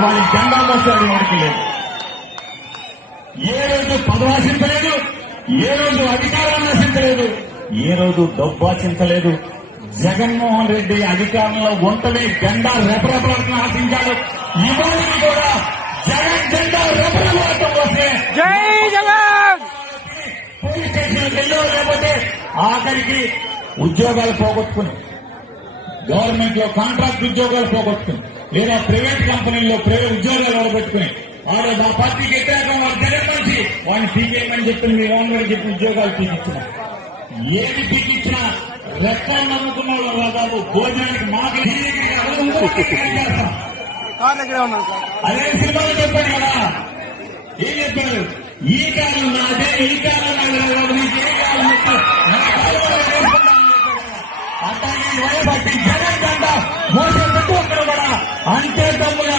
వాడి జెండా మోసాడు వాడికి లేదు. ఏ రోజు పదవి ఆశించలేదు, ఏ రోజు అధికారాన్ని ఆశించలేదు, ఏ రోజు డబ్బు ఆశించలేదు. జగన్మోహన్ రెడ్డి అధికారంలో ఉంటనే జెండా రెపరెపలను ఆశించాడు. ఇవాళ కూడా జగన్ జెండా రెపరెపలటం వస్తే జై జగన్ పోలీస్ స్టేషన్కి వెళ్ళో లేకపోతే ఆఖరికి ఉద్యోగాలు పోగొట్టుకుని, గవర్నమెంట్ లో కాంట్రాక్ట్ ఉద్యోగాలు పోగొట్టుకుని, లేదా ప్రైవేట్ కంపెనీల్లో ప్రైవేట్ ఉద్యోగాలు ఓడబెట్టుకుని వాడు మా పార్టీకి వ్యతిరేకం వాడు జగన్ మనిషి వాడిని పీకేయమని చెప్పింది మీ ఓనర్ చెప్పిన ఉద్యోగాలు పీకిచ్చిన ఏది పీకిచ్చినా రెక్కలు నమ్ముకున్నాడు బాబు. భోజనానికి మాకు అదే సినిమాలు చెప్పాడు కదా. ఏం చెప్పారు? ఈ కాలం నాదే, ఈ కాలం నాదే, నీకు ఏ కాలం అట్లాగే జగన్ జెండా మోసం పెట్టు అక్కడ కూడా అంతే తమ్ముగా